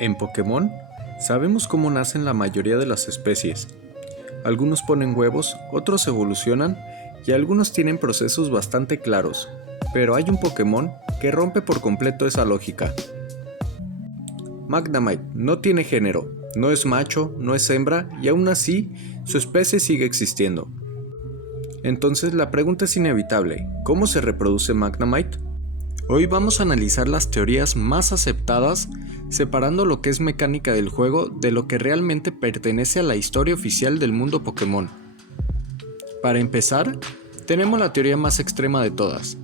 En Pokémon, sabemos cómo nacen la mayoría de las especies. Algunos ponen huevos, otros evolucionan y algunos tienen procesos bastante claros, pero hay un Pokémon que rompe por completo esa lógica. Magnemite no tiene género, no es macho, no es hembra y aún así su especie sigue existiendo. Entonces la pregunta es inevitable, ¿cómo se reproduce Magnemite? Hoy vamos a analizar las teorías más aceptadas, separando lo que es mecánica del juego de lo que realmente pertenece a la historia oficial del mundo Pokémon. Para empezar, tenemos la teoría más extrema de todas.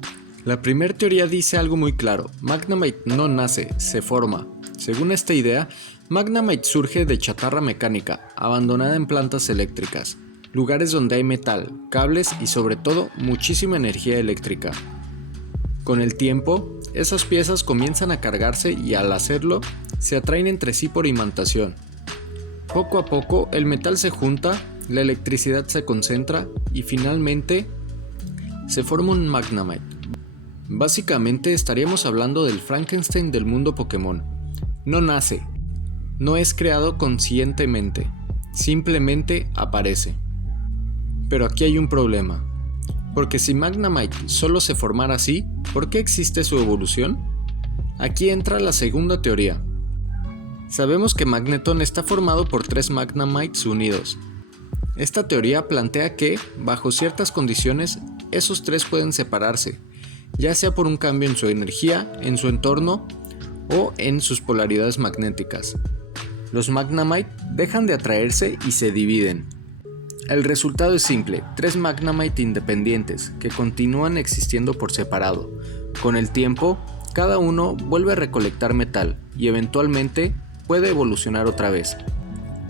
La primera teoría dice algo muy claro: Magnemite no nace, se forma. Según esta idea, Magnemite surge de chatarra mecánica, abandonada en plantas eléctricas, lugares donde hay metal, cables y sobre todo muchísima energía eléctrica. Con el tiempo, esas piezas comienzan a cargarse y al hacerlo, se atraen entre sí por imantación. Poco a poco, el metal se junta, la electricidad se concentra y finalmente se forma un Magnemite. Básicamente estaríamos hablando del Frankenstein del mundo Pokémon. No nace, no es creado conscientemente, simplemente aparece. Pero aquí hay un problema. Porque si Magnemite solo se formara así, ¿por qué existe su evolución? Aquí entra la segunda teoría. Sabemos que Magneton está formado por 3 Magnemites unidos. Esta teoría plantea que, bajo ciertas condiciones, esos 3 pueden separarse, ya sea por un cambio en su energía, en su entorno o en sus polaridades magnéticas. Los Magnemite dejan de atraerse y se dividen. El resultado es simple: 3 Magnemite independientes que continúan existiendo por separado. Con el tiempo, cada uno vuelve a recolectar metal y eventualmente puede evolucionar otra vez.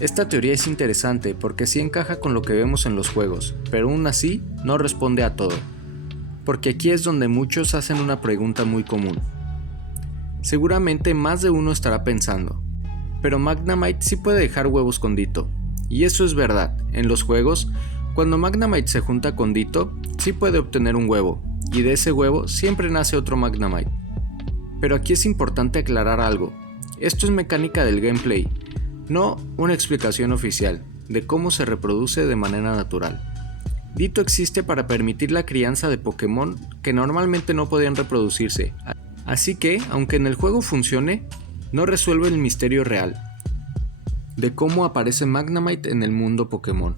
Esta teoría es interesante porque sí encaja con lo que vemos en los juegos, pero aún así no responde a todo. Porque aquí es donde muchos hacen una pregunta muy común. Seguramente más de uno estará pensando: pero Magnemite sí puede dejar huevos con Ditto. Y eso es verdad, en los juegos, cuando Magnemite se junta con Ditto, sí puede obtener un huevo, y de ese huevo siempre nace otro Magnemite. Pero aquí es importante aclarar algo: esto es mecánica del gameplay, no una explicación oficial de cómo se reproduce de manera natural. Ditto existe para permitir la crianza de Pokémon que normalmente no podían reproducirse, así que, aunque en el juego funcione, no resuelve el misterio real de cómo aparece Magnemite en el mundo Pokémon.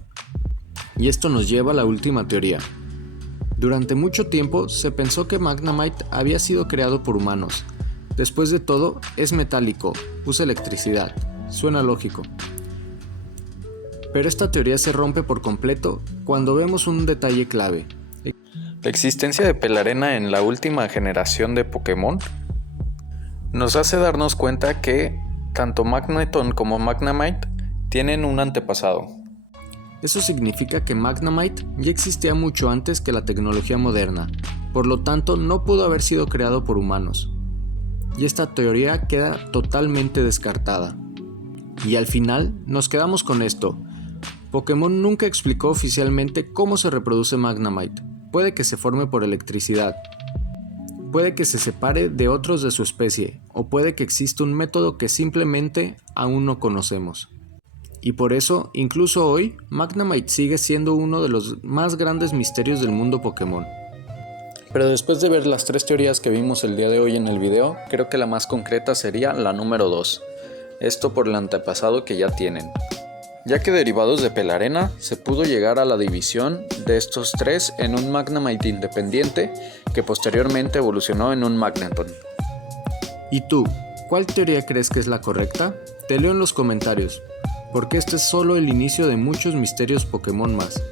Y esto nos lleva a la última teoría. Durante mucho tiempo se pensó que Magnemite había sido creado por humanos. Después de todo, es metálico, usa electricidad, suena lógico. Pero esta teoría se rompe por completo cuando vemos un detalle clave. La existencia de Pelarena en la última generación de Pokémon nos hace darnos cuenta que tanto Magneton como Magnemite tienen un antepasado. Eso significa que Magnemite ya existía mucho antes que la tecnología moderna, por lo tanto no pudo haber sido creado por humanos. Y esta teoría queda totalmente descartada. Y al final nos quedamos con esto: Pokémon nunca explicó oficialmente cómo se reproduce Magnemite. Puede que se forme por electricidad, puede que se separe de otros de su especie, o puede que exista un método que simplemente aún no conocemos. Y por eso, incluso hoy, Magnemite sigue siendo uno de los más grandes misterios del mundo Pokémon. Pero después de ver las 3 teorías que vimos el día de hoy en el video, creo que la más concreta sería la número 2. Esto por el antepasado que ya tienen. Ya que derivados de Pelarena, se pudo llegar a la división de estos 3 en un Magnemite independiente que posteriormente evolucionó en un Magneton. ¿Y tú, cuál teoría crees que es la correcta? Te leo en los comentarios, porque este es solo el inicio de muchos misterios Pokémon más.